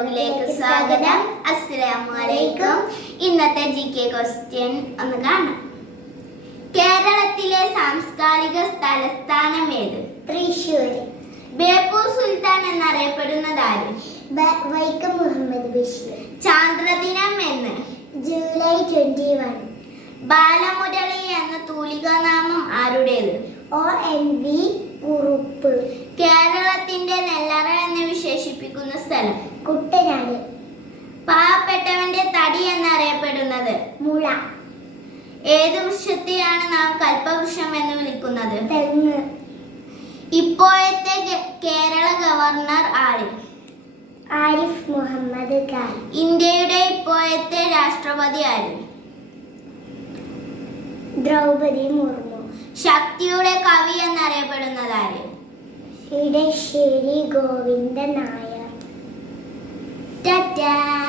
വ്ലോഗിലേക്ക് സ്വാഗതം. അസ്സലാമു അലൈക്കും. ഇന്നത്തെ GK ക്വസ്റ്റ്യൻ ഒന്ന് കാണാം. കേരളത്തിലെ സാംസ്കാരിക തലസ്ഥാനം ഏത്? തൃശ്ശൂർ. ബേപ്പൂർ സുൽത്താൻ എന്നറിയപ്പെടുന്നത് ആര്? വൈക്കം മുഹമ്മദ് ബഷീർ. ചാന്ദ്രദിനം എന്ന്? ജൂലൈ 21. ബാലമുരളി എന്ന തൂലികാനാമം ആരുടേത്? ONV കുറുപ്പ്. കേരളത്തിന്റെ നെല്ലറ എന്ന് വിശേഷിപ്പിക്കുന്ന സ്ഥലം? കുട്ടനാട്. പാവപ്പെട്ടവന്റെ തടി എന്നറിയപ്പെടുന്നത്? മുള. ഏത് വൃക്ഷത്തെയാണ് നാം കൽപ്പവൃക്ഷം എന്ന് വിളിക്കുന്നത്? തെങ്ങ്. ഇപ്പോഴത്തെ കേരള ഗവർണർ ആര്? ആരിഫ് മുഹമ്മദ് ഖാൻ. ഇന്ത്യയുടെ ഇപ്പോഴത്തെ രാഷ്ട്രപതി ആര്? ദ്രൗപദി മുർമു. ശക്തിയുടെ കവി എന്നറിയപ്പെടുന്നത് ആര്? ഇടശ്ശേരി ഗോവിന്ദൻ നായർ. ടാറ്റാ.